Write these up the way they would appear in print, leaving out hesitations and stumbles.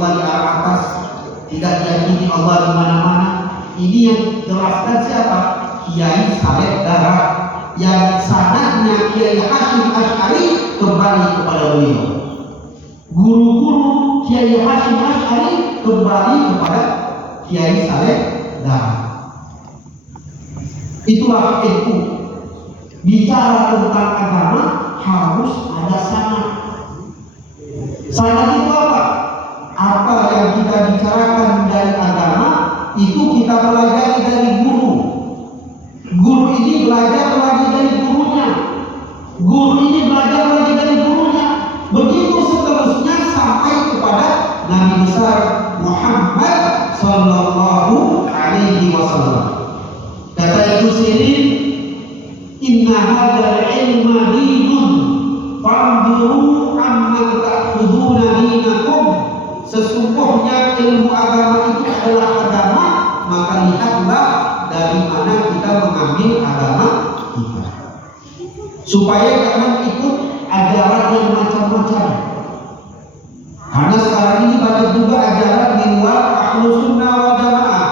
Allah di atas, tidak diyakini Allah di mana-mana. Ini yang jelaskan siapa? Kiai Saleh Dahrak, yang sanadnya Kiai Hasyim Asy'ari kembali kepada beliau. Guru-guru Kiai Hasyim Asy'ari kembali kepada Kiai Saleh Dahrak. Itulah itu. Bicara tentang agama harus ada sanad. Sanad itu apa? Apa yang kita bicarakan dari agama itu kita pelajari dari guru. Guru ini belajar lagi dari gurunya. Guru ini belajar lagi dari gurunya. Begitu seterusnya sampai kepada Nabi besar Muhammad sallallahu alaihi wasallam. Kata Ibnu Sirin, inna hadzal ilma dinun fanzuru amman ta'khuduna dinakum. Sesungguhnya ilmu agama itu adalah agama, maka lihatlah dari mana kita mengambil agama kita, supaya jangan ikut ajaran yang macam-macam. Karena sekarang ini banyak juga ajaran di luar Ahlus Sunnah wal Jamaah.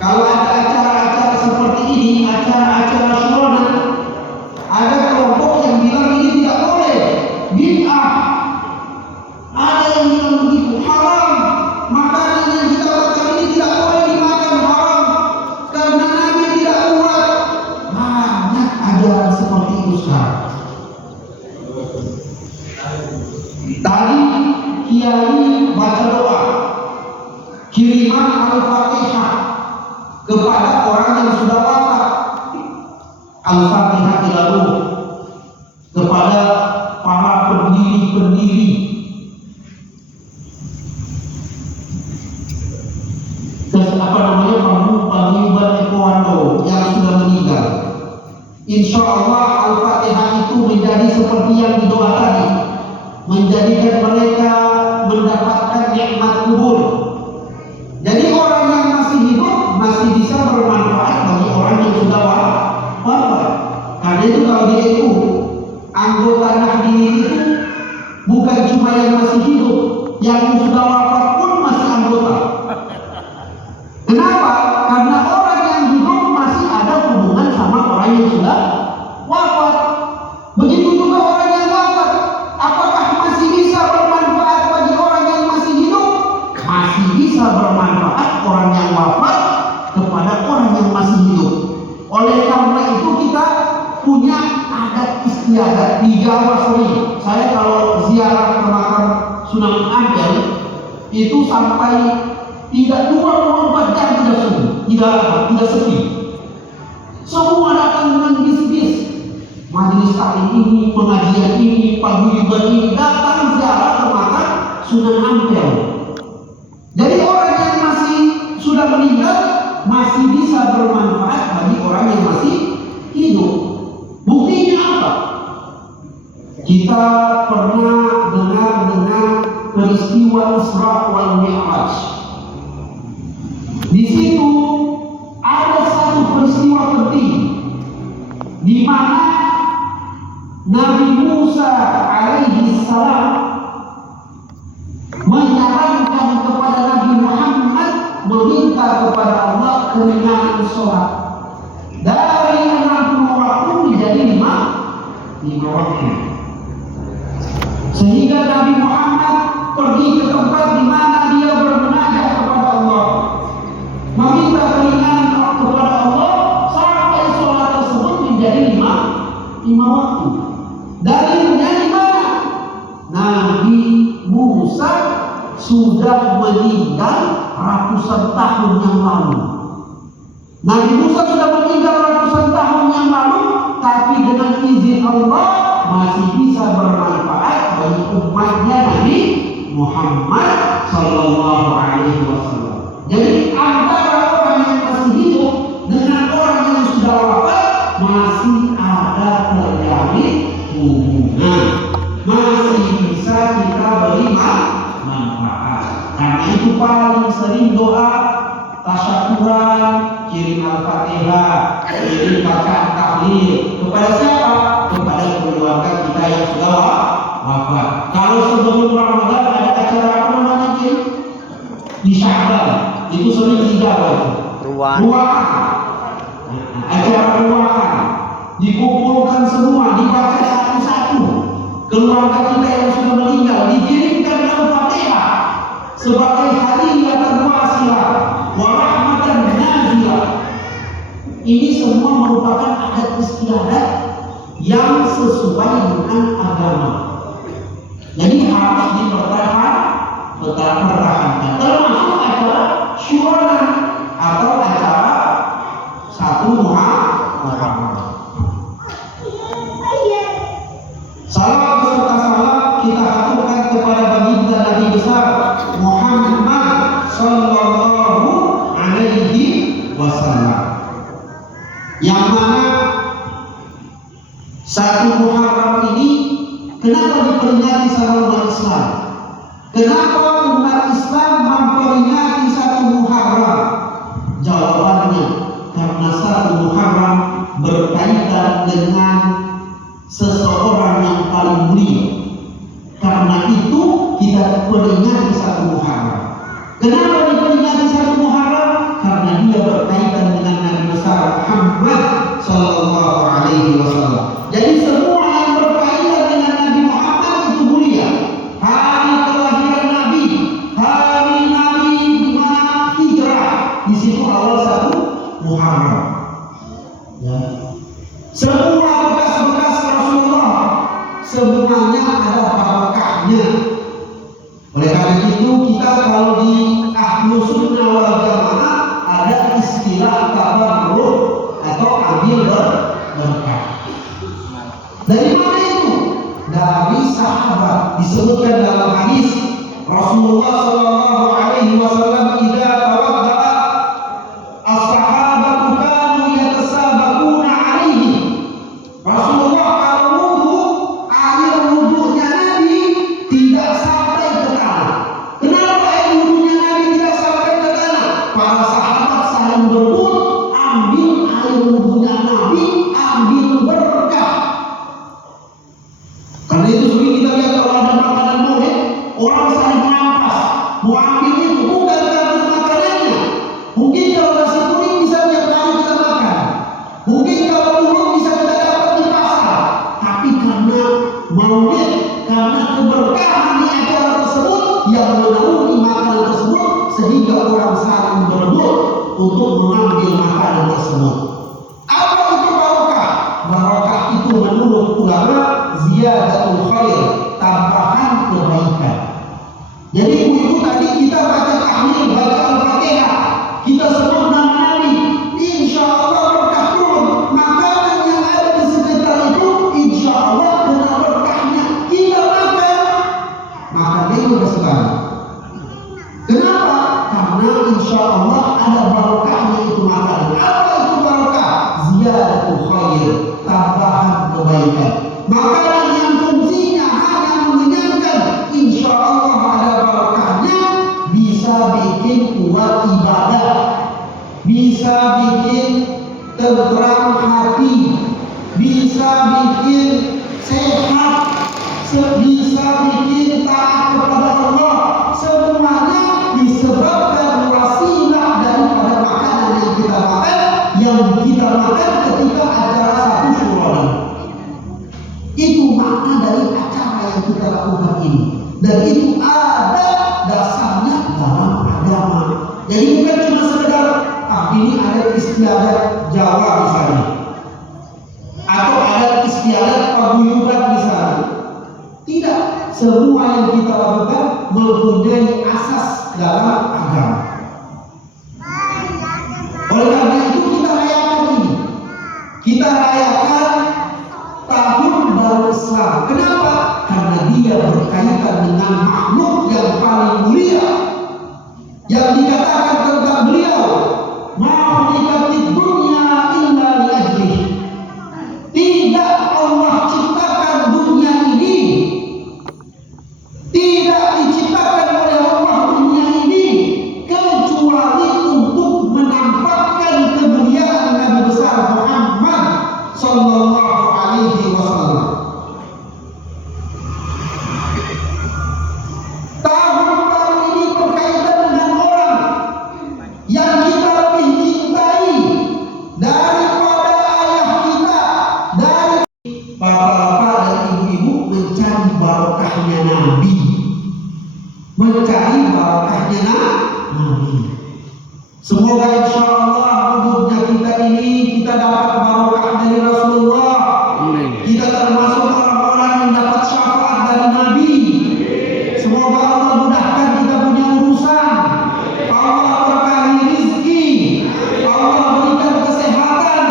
Kalau ada acara-acara seperti ini, acara-acara syuronan, ada kelompok yang bilang ini tidak boleh, bid'ah. Ada yang bilang begitu, haram. Makanan yang kita makan ini tidak boleh dimakan, haram. Karena Nabi tidak buat. Banyak ajaran seperti itu sekarang. Tadi Kiai baca doa, kiriman Al-Fatihah kepada orang yang sudah wafat. Al-Fatihah ila ruh, kepada para pendiri-pendiri paguyuban Ekuando yang sudah meninggal. Insya Allah Al-Fatihah itu menjadi seperti yang didoa tadi, menjadikan mereka mendapatkan nikmat kubur. Jadi orang yang masih hidup masih bisa bermanfaat bagi orang yang sudah wafat. Karena itu kalau di NU, anggota Nahdliyin itu bukan cuma yang masih hidup, yang sudah wafat pun masih anggota. Kenapa? Karena orang yang hidup masih ada hubungan sama orang yang sudah wafat. Begitu juga orang yang wafat, apakah masih bisa bermanfaat bagi orang yang masih hidup? Masih bisa bermanfaat orang yang wafat kepada orang yang masih hidup. Oleh karena itu kita punya adat istiadat di Jawa sering. Saya kalau ziarah ke makam Sunan Ampel itu sampai tidak 24 jam tidak sepi. Semua datang dengan bis-bis. Majelis taklim ini, pengajian ini, paguyuban ini datang ziarah ke makam Sunan Ampel. Jadi orang yang masih sudah meninggal masih bisa bermanfaat bagi orang yang masih hidup. Buktinya apa? Kita pernah dengar peristiwa Isra wal Mi'raj. Di situ ada satu peristiwa penting di mana Nabi Musa alaihi salam menyarankan kepada Nabi Muhammad meminta kepada Allah keringanan sholat dari 60 waktu menjadi 5 waktu, sehingga Nabi Muhammad pergi ke tempat di mana dia bermunajat kepada Allah, meminta keringanan kepada Allah sampai sholat tersebut menjadi 5 waktu. Dalilnya di mana? Nabi Musa sudah meninggal ratusan tahun yang lalu. Nabi Musa sudah meninggal ratusan tahun yang lalu, tapi dengan izin Allah masih bisa bermanfaat bagi umatnya Nabi Muhammad sallallahu alaihi wasallam. Jadi antara orang yang masih hidup dengan orang yang sudah wafat masih ada terjadi hubungan, masih bisa kita beri manfaat. Karena itu paling sering doa tasyakuran, kirim Al-Fatihah, kirim bacaan tahlil kepada siapa? Kepada keluarga kita yang sudah wafat. Kalau sebelum Ramadan ada acara apa namanya, Ki? di Sya'ban itu sering digawe ruangan, acara ruangan, dikumpulkan semua, dibaca satu-satu. Keluarga kita yang sudah meninggal dikirimkan dalam Fatihah sebagai hadiyatan wasilah wa rahmatan nazilah. Ini semua merupakan adat istiadat yang sesuai dengan agama. Jadi harus dipertahankan. Termasuk acara syurana atau acara satu Muharram. Salawat beserta salam kita aturkan kepada baginda Nabi besar Muhammad sallallahu alaihi wasallam, yang mana satu Muharram ini kenapa diperingati sama umat Islam? Kenapa umat Islam memperingati satu Muharram? Jawabannya karena satu Muharram berkaitan dengan seseorang yang paling mulia. Karena itu kita peringati satu Muharram. Kenapa diperingati satu Muharram? Karena dia berkaitan dengan Nabi besar Muhammad sallallahu alaihi wasallam. Jadi semua yang berkaitan dengan Nabi Muhammad itu mulia. Hari kelahiran Nabi, hari Nabi di mana hijrah, di situ awal satu Muharram. Ya. Semua bekas-bekas Rasulullah semuanya ada barokahnya. Oleh karena itu kita kalau di Ahlus Sunnah wal Jamaah ada istilah tabarruk atau ambil berkah. Dari mana itu? Dari sahabat. Disebutkan dalam hadis Rasulullah sallallahu alaihi wasallam, "Idza tawadda'a as-sahabatu kanu yatasabaquna alaihi." Rasulullah kalau wudu, air wudunya Nabi tidak sampai ke tanah. Kenapa air wudunya Nabi tidak sampai ke tanah? Para sahabat saling berebut, ambil air wudunya Nabi, ambil berkah. Karena itu sering kita lihat kalau ada makanan boleh, orang saling merampas, mau ambil itu bukan karena makanannya. Mungkin kalau nasi kuning bisa tiap hari kita makan, mungkin kalau telur bisa kita dapat di pasar, tapi karena maulid, karena keberkahan di acara tersebut yang menaungi makanan tersebut, sehingga orang saling berebut untuk mengambil makanan tersebut. Apa itu barokah? Barokah itu menurut ulama ziyadatul khair, tambahan kebaikan. Jadi itu tadi kita baca tahlil, baca Al-Fatihah, kita sebut nama Nabi, insya Allah berkah turun. Makanan yang ada di sekitar itu insya Allah kena berkahnya. Kita makan, makannya udah sebalik. Kenapa? Karena insya Allah ada barokahnya itu makanan. Apa itu barokah? Ziyadatul khair, tambahan kebaikan. Makanan yang fungsinya hanya mengenyangkan, insya Allah ada barokahnya, bisa bikin kuat ibadah, bisa bikin tenteram hati, bisa bikin sehat, bisa bikin taat kepada Allah. Semuanya disebabkan wasilah daripada makanan yang kita makan ketika acara satu Syurana. Itu makna dari acara yang kita lakukan ini, dan itu ada dasarnya dalam agama. Jadi bukan cuma sekedar ini adat istiadat Jawa misalnya, atau adat istiadat paguyuban misalnya. Tidak, semua yang kita lakukan mempunyai asas dalam agama. Oleh karena itu kita rayakan ini, kita rayakan tahun baru Islam. Kenapa? Karena dia berkaitan dengan makhluk yang paling mulia, yang dikatakan tentang beliau, ma'ulikatid dunya illa li ajlih. Tidak Allah ciptakan dunia ini, tidak diciptakan oleh Allah dunia ini kecuali untuk menampakkan kemuliaan Nabi besar Muhammad sallallahu alaihi wasallam. Tahun baru ini berkaitan dengan barokahnya Nabi, mencari barokahnya Nabi. Semoga insya Allah hidupnya kita ini kita dapat barokah dari Rasulullah. Kita termasuk orang-orang yang dapat syafaat dari Nabi. Semoga Allah mudahkan kita punya urusan. Allah berkahi rezeki. Allah berikan kesehatan.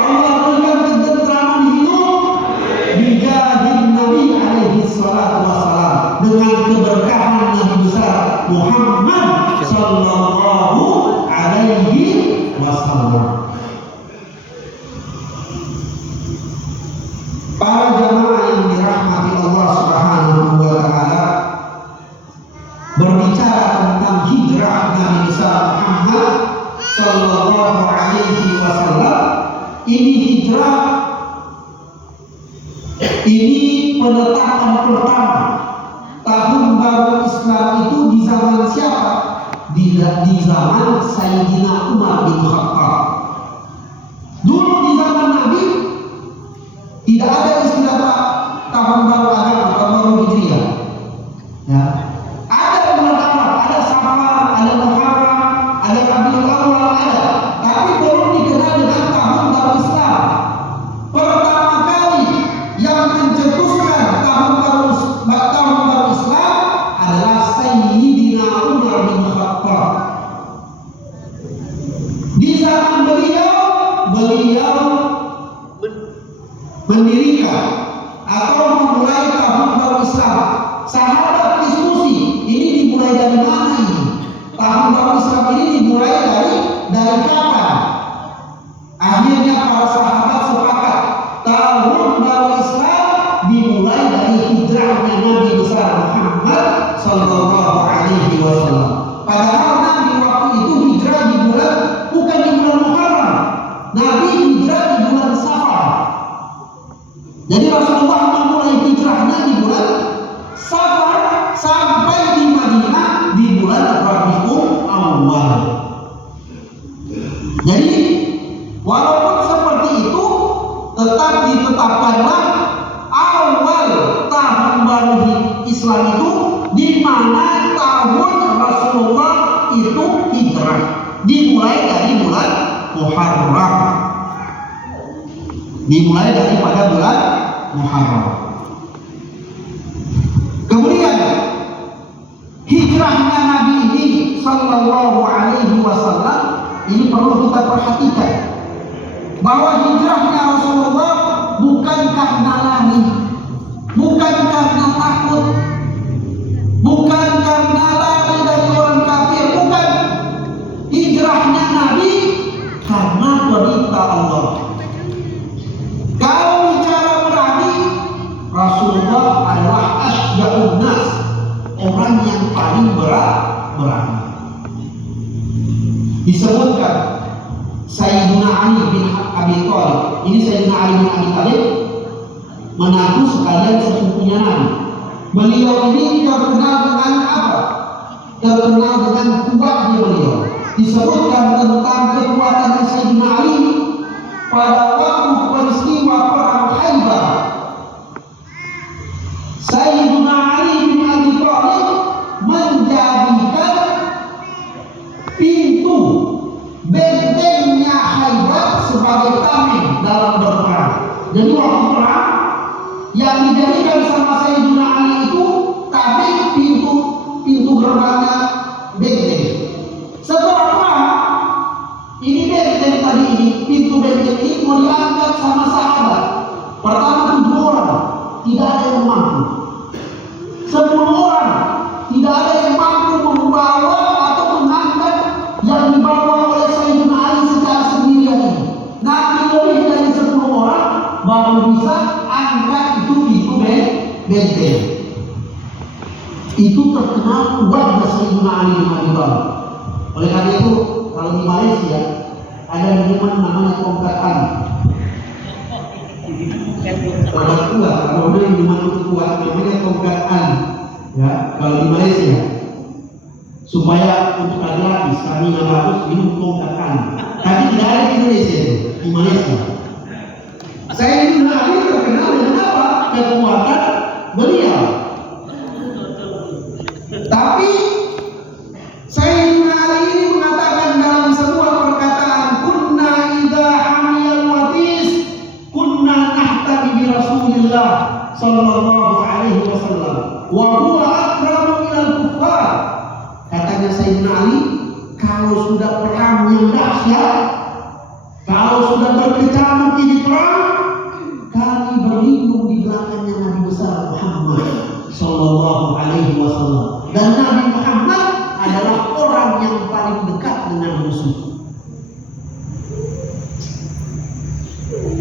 Allah berikan ketentraman hidup. Bijadin Nabi alaihi salatu wassalam, dengan keberkahan Nabi besar Muhammad sallallahu alaihi wasallam. Para jamaah yang dirahmati Allah Subhanahu wa taala, berbicara tentang hijrah Nabi besar Muhammad sallallahu alaihi wasallam, ini hijrah, ini penetapan pertama tahun baru Islam itu di zaman siapa? Di zaman Sayyidina Umar bin Khattab. Dulu di zaman Nabi tidak ada istilah tahun baru agama, tahun baru Hijriah. Ya. Ada bulan Arab, ada Safar, ada Muharram, ada Rabiul Awwal, ada. Tapi belum dikenal dengan tahun baru Islam. Pertama kali yang mencetuskan tahun baru Islam adalah Sayyidina Umar bin Khattab. Di zaman beliau mendirikan atau memulai tahun baru Islam. Sahabat diskusi, ini dimulai dari mana ini? Tahun baru Islam ini dimulai dari kapan? Akhirnya para sahabat sepakat tahun baru Islam dimulai dari hijrahnya Nabi besar Muhammad sallallahu alaihi wasallam. Padahal Nabi waktu itu hijrah di bulan, bukan di bulan Muharram. Nabi hijrah di bulan Safar. Jadi Rasulullah memulai hijrahnya di bulan Safar sampai di Madinah di bulan Rabiul Awwal. Jadi walaupun seperti itu, tetap ditetapkanlah awal tahun baru Islam itu, di mana tahun Rasulullah itu hijrah, dimulai dari bulan Muharram. Dimulai daripada bulan Muharram. Kemudian hijrahnya Nabi ini sallallahu alaihi wasallam ini perlu kita perhatikan, bahwa hijrahnya Rasulullah bukan karena lari, bukan karena takut, bukan karena lari dari orang kafir, bukan. Hijrahnya Nabi karena perintah Allah. Kalau bicara berani, Rasulullah adalah asyja'un nas, orang yang paling berani. Disebutkan Sayyidina Ali bin Abi Thalib. Ini Sayyidina Ali bin Abi Thalib, menantu sekalian sepupunya Nabi. Beliau ini terkenal dengan apa? Terkenal dengan kuatnya beliau. Disebutkan tentang kekuatan Sayyidina Ali pada waktu peristiwa perang Khaybar. Sayyidina Ali bin Abi Thalib menjadikan pintu bentengnya Khaybar sebagai tameng dalam berperang. Jadi waktu perang yang dijadikan sama Sayyidina Ali itu tameng, pintu gerbangnya benteng. Setelah perang, ini benteng tadi ini, pintu benteng ini mau diangkat sama sahabat. Pertama 7 orang, tidak ada yang mampu. 10 orang, tidak ada yang mampu membawa atau mengangkat yang dibawa oleh Sayyidina Ali secara sendirian ini. Nanti lebih dari 10 orang baru bisa angkat itu pintu benteng. Itu terkenal kuatnya Sayyidina Ali bin Abi Thalib. Oleh karena itu, kalau di Malaysia ada minuman namanya tongkatan. Pada kuat, kalau ada minuman itu kuat namanya tongkatan. Ya, kalau di Malaysia, supaya untuk gratis kami yang harus minum tongkatan. Tapi tidak ada di Indonesia, di Malaysia. Sayyidina Ali terkenal dengan apa? Kekuatan beliau. sallallahu alaihi wasallam, wa huwa akramu minal kuffar. Katanya Sayyidina Ali, kalau sudah perang yang dahsyat, kalau sudah berkecamuk di perang, kami berlindung di belakangnya Nabi besar Muhammad sallallahu alaihi wasallam. Dan Nabi Muhammad adalah orang yang paling dekat dengan musuh.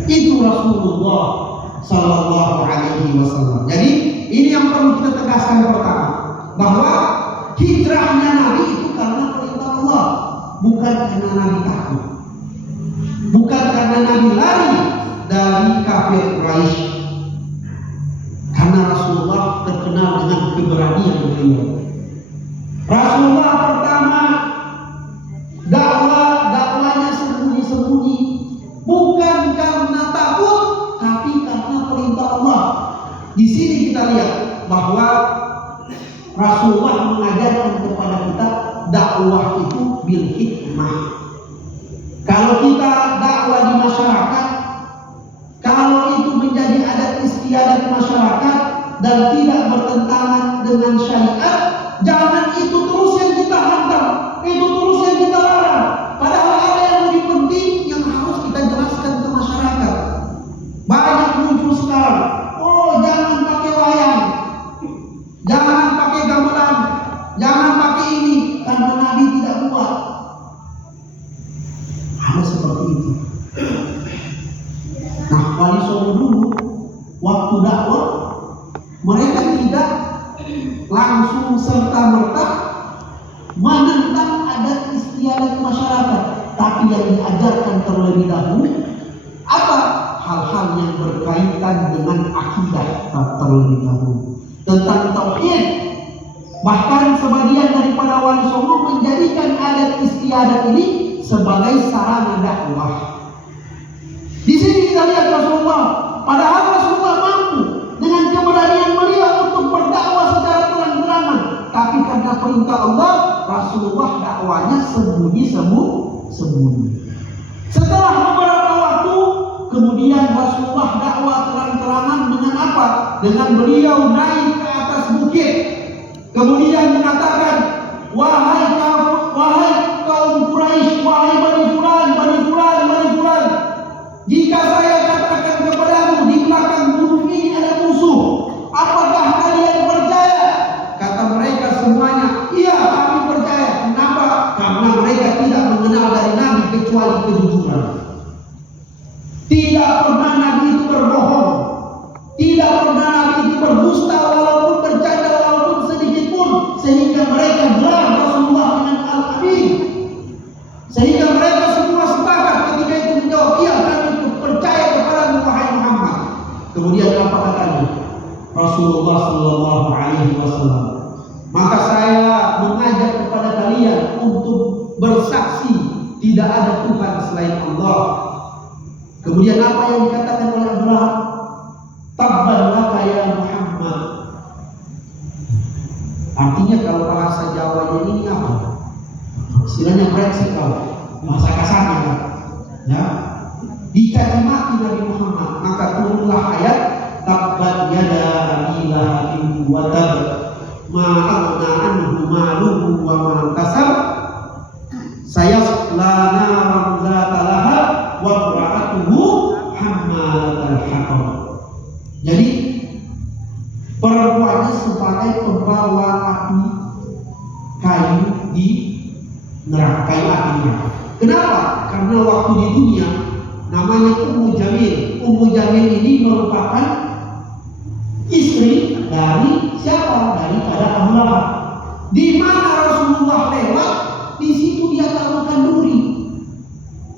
Itu Rasulullah sallallahu alaihi wasallam. Jadi ini yang perlu kita tegaskan pertama, bahwa hijrahnya Nabi itu karena perintah Allah, bukan karena Nabi takut, bukan karena Nabi lari dari kafir Quraisy. Karena Rasulullah terkenal dengan keberanian beliau. Rasulullah pertama dakwahnya sembunyi-sembunyi, bukan karena takut, tapi karena perintah Allah. Di sini kita lihat bahwa Rasulullah mengajarkan kepada kita dakwah itu bil hikmah. Kalau kita dakwah di masyarakat, kalau itu menjadi adat istiadat masyarakat dan tidak bertentangan dengan syariat, jangan itu terus yang kita hantam, itu terus yang kita larang. Padahal ada yang lebih penting yang harus kita jelaskan ke masyarakat. Banyak muncul sekarang, oh jangan pakai wayang, jangan pakai gamelan, jangan pakai ini, karena Nabi tidak buat. Ada seperti itu. Nah, Wali Songo dulu waktu dakwah, mereka tidak langsung serta-merta menentang adat istiadat masyarakat, tapi yang diajarkan terlebih dahulu apa? Hal-hal yang berkaitan dengan akidah terlebih dahulu, tentang tauhid. Bahkan sebagian daripada Wali Songo menjadikan adat istiadat ini sebagai sarana dakwah. Di sini kita lihat Rasulullah, padahal Rasulullah mampu dengan keberanian beliau untuk berdakwah secara terang-terangan, tapi karena perintah Allah, Rasulullah dakwanya sembunyi-sembunyi. Setelah beberapa waktu, kemudian Rasulullah dakwah terang-terangan dengan apa? Dengan beliau naik ke atas bukit, kemudian mengatakan, wahai kaum Quraisy, wahai Bani Fulan, jika saya katakan kepadamu di belakang gunung ini ada musuh, apakah kalian percaya? Kata mereka semuanya, iya kami percaya. Kenapa? Karena mereka tidak mengenal dari Nabi kecuali kejujuran. Tidak pernah Nabi itu berbohong, tidak pernah Nabi itu berdusta walaupun bercanda walaupun sedikit pun, sehingga mereka gelar Rasulullah dengan Al-Amin. Sehingga mereka semua sepakat ketika itu menjawab, iya kami percaya kepada wahai Muhammad. Kemudian apa katanya? Rasulullah sallallahu alaihi wasallam, maka saya mengajak kepada kalian untuk bersaksi tidak ada Tuhan selain Allah. Kemudian apa yang dikatakan oleh Abraham? Tabban laka ya Muhammad. Artinya kalau bahasa Jawanya ini apa? Istilahnya brengsek kalau bahasa kasarnya kan? Ya, dicaci maki Nabi Muhammad, maka turunlah ayat tabbat yada abi lahabin wa tab ma aghna anhu maluhu wa ma kasab sayasla naran zata lahab wa imra'atuhu hammalatal hatab. Jadi perempuannya sebagai pembawa api kayu di neraka, kayu api neraka. Kenapa? Karena waktu di dunia namanya Ummu Jamil. Ummu Jamil ini merupakan istri dari siapa? Daripada Abu Lahab. Di mana Rasulullah lewat, di situ dia taruhkan duri.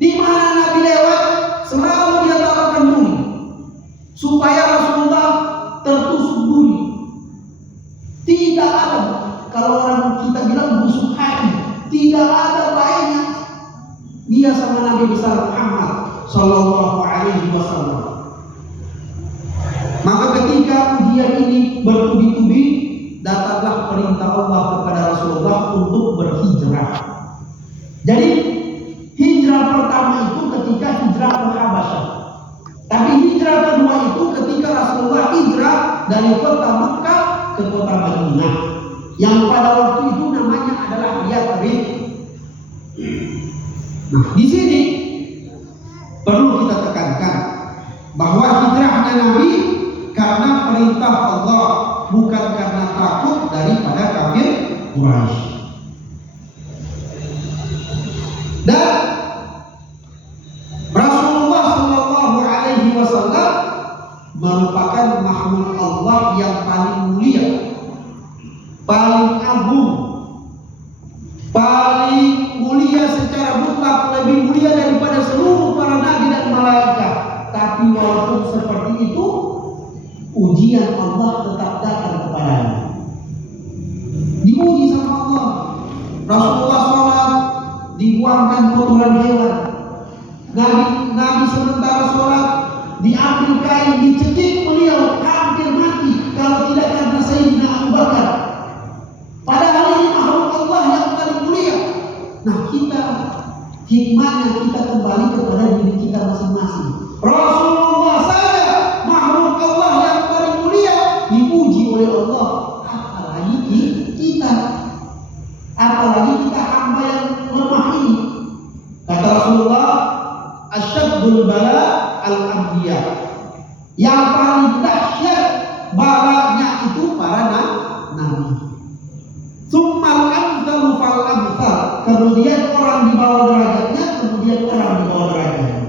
Di mana Nabi lewat, selalu dia taruhkan duri, supaya Rasulullah tertusuk duri. Tidak ada, kalau orang kita bilang busuk hati, tidak ada baiknya dia sama Nabi besar Muhammad sallallahu alaihi wasallam. Maka ketika ujian ini bertubi-tubi, datanglah perintah Allah kepada Rasulullah untuk berhijrah. Jadi hijrah pertama itu ketika hijrah ke Habasyah. Tapi hijrah kedua itu ketika Rasulullah hijrah Madinah, yang pada waktu itu namanya adalah Yathrib. Nah, di sini perlu kita tekankan bahwa hijrahnya Nabi karena perintah Allah, bukan karena takut daripada kafir Quraisy. Dan Rasulullah Shallallahu Alaihi Wasallam merupakan makhluk Allah yang paling mulia, paling agung, paling mulia secara mutlak, lebih mulia daripada seluruh para nabi dan malaikat. Tapi walaupun seperti itu, ujian Allah tetap datang kepadanya. Diuji sama Allah. Rasulullah sholat dibuangkan kotoran hewan. Nabi sementara sholat diambil kain, dicekik beliau, hampir mati kalau tidak karena Sayyidina Abu Bakar. Padahal ini makhluk Allah yang paling mulia. Nah, kita hikmahnya kita kembali kepada diri kita masing-masing. Rasulullah saja makhluk Allah yang paling mulia dipuji oleh Allah, apalagi kita, apalagi kita hamba yang lemah ini. Kata Rasulullah, asyaddul bala al-anbiya, yang paling dahsyat balanya itu para nabi. Summal amsalu fal amsal, kemudian orang di bawah derajatnya, kemudian orang di bawah derajatnya.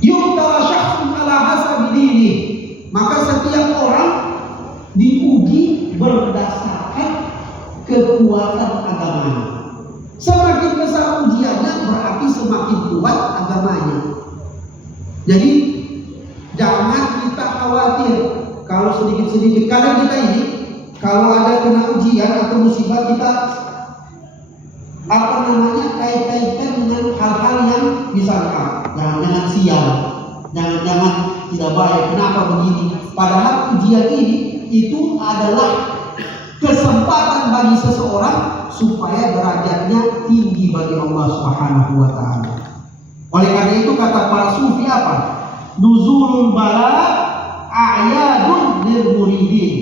Yu'tala syakhsun ala hasabi dini, maka setiap orang diuji berdasarkan kekuatan agamanya. Semakin besar ujiannya berarti semakin kuat agamanya. Jadi jangan kita khawatir kalau sedikit-sedikit, kadang kita ini kalau ada kena ujian atau musibah kita kait-kaitkan dengan hal-hal yang misalkan jangan sial, jangan tidak baik, kenapa begini, padahal ujian ini itu adalah kesempatan bagi seseorang supaya derajatnya tinggi bagi Allah Subhanahu wa taala. Oleh karena itu kata para sufi apa? Nuzulul bala a'yadun lil muridin.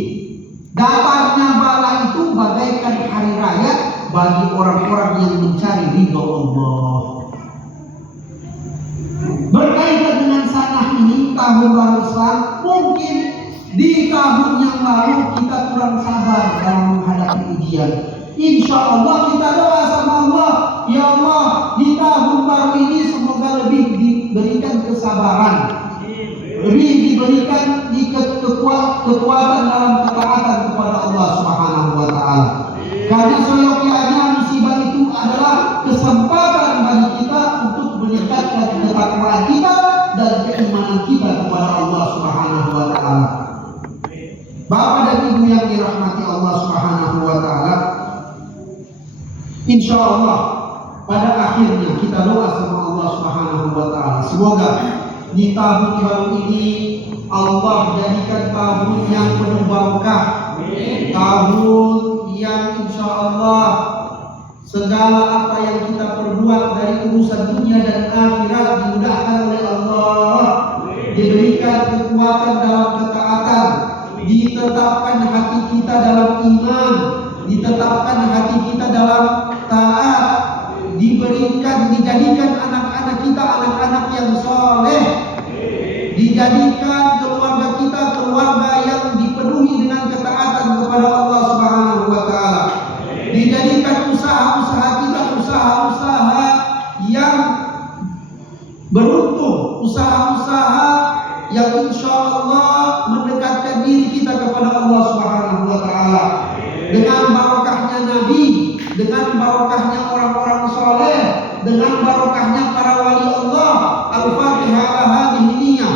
Datangnya bala itu bagaikan hari raya bagi orang-orang yang mencari ridho Allah. Berkaitan dengan sanah ini, tahun baru Islam, mungkin di tahun yang lalu kita kurang sabar dalam menghadapi ujian. Insya Allah kita doa sama Allah, ya Allah, di tahun baru ini semoga lebih diberikan kesabaran, lebih diberikan kekuatan dalam ketaatan kepada Allah Subhanahu wa taala. Karena seyogyanya musibah itu adalah kesempatan bagi kita untuk meningkatkan ketakwaan kita dan keimanan kita kepada Allah Subhanahu wa taala. Bapak dan Ibu yang dirahmati Allah Subhanahu wa taala, insya Allah pada akhirnya kita doa sama Allah Subhanahu wa taala, semoga di tahun baru ini Allah jadikan tahun yang penuh barokah, tahun yang insya Allah segala apa yang kita perbuat dari urusan dunia dan akhirat dimudahkan oleh Allah, diberikan kekuatan dalam ketaatan, ditetapkan hati kita dalam iman, ditetapkan hati kita dalam taat, dijadikan anak-anak kita anak-anak yang soleh, dijadikan keluarga kita keluarga yang dipenuhi dengan ketaatan kepada Allah Subhanahu wa taala, dijadikan usaha-usaha kita usaha-usaha yang beruntung, usaha-usaha yang insya Allah mendekatkan diri kita kepada Allah Subhanahu wa taala dengan barokahnya Nabi, dengan barokahnya orang-orang soleh, dengan barokahnya para wali Allah. Al-Fatihah ala hadhihi niyyah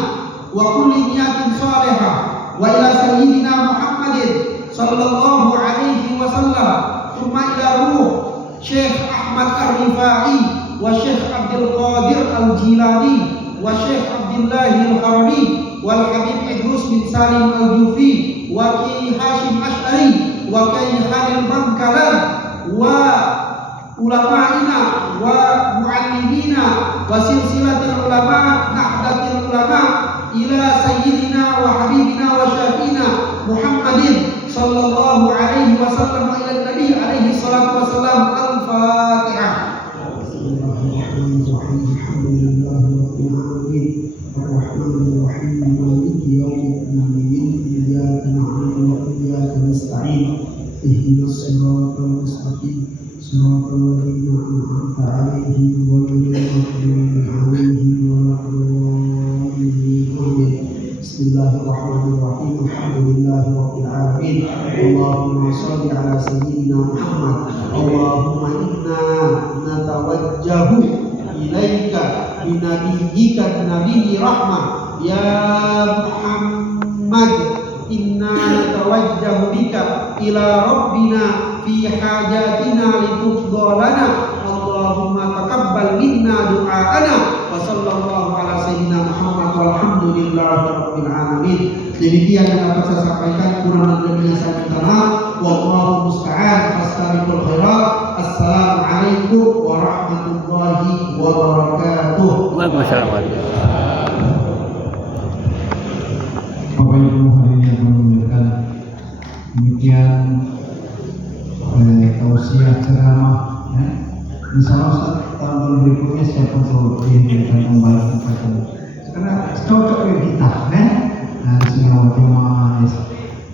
wa kulli niyatin salihah wa ila sayyidina Muhammadin sallallahu alaihi wasallam, thumma ila ruh Syekh Ahmad Ar-Rifai wa Syekh Abdul Qadir Al-Jilani wa Syekh Abdullah Al-Harani wal Habib Idrus bin Salim Al-Jufi wa Ki Hashim Ash'ari wa Ki Khalil Bangkalan wa ulama'ina wa mu'allimina wa silsilatil ulama nahdatil ulama ila sayyidina wa habibina wa syafiina Muhammadin sallallahu alaihi wasallam ila Nabi alaihi salatu wasallam. Al-Fatihah. Bismillahirrahmanirrahim. Alhamdulillahirabbil alamin. Allahumma shalli ala sayyidina Muhammad. Allahumma inna natawajjahu ilaika binabiyyika nabiyyi rahmah ya Muhammad. Inna natawajjahu bika ila rabbina fi hajatina litufdhalana. Allahumma taqabbal minna du'aana wa sallallahu ala sayyidina Muhammad walhamdulillahirabbil alamin. Demikian yang dapat saya sampaikan, kurang lebihnya saya minta maaf. Wallahu musta'an, fastabiqul khairat. Assalamualaikum warahmatullahi wabarakatuh. Waalaikumsalam. Bapak Ibu hadirin yang dimuliakan, demikian tausiah ceramah ya. Insyaallah tahun berikutnya siapa tahu diberikan kembali kepada karena cocok dengan kita ya. Nah, semua jemaah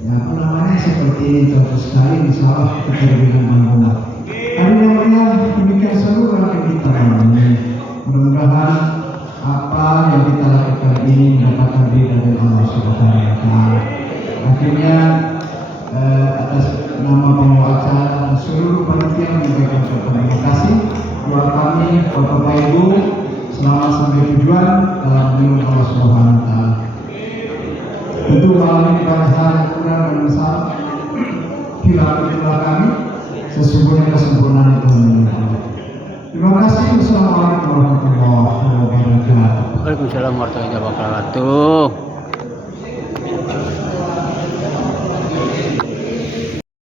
ya apa namanya seperti ini cocok sekali. Insyaallah kita diberikan manfaat. Hari yang demikian seluruh bagi kita ini. Mudah-mudahan apa yang kita lakukan ini mendapatkan ridha dari Allah Subhanahu wa taala. Akhirnya atas nama pembawa acara dan seluruh panitia menyampaikan terima kasih buat kami Bapak Ibu selamat sampai tujuan dalam lindungan Allah Subhanahu wa taala. Tentu malam ini pada hari kurang dan besar bila kami sesungguhnya kesempurnaan itu milik Allah. Terima kasih. Assalamualaikum warahmatullahi wabarakatuh. Waalaikumsalam warahmatullahi wabarakatuh.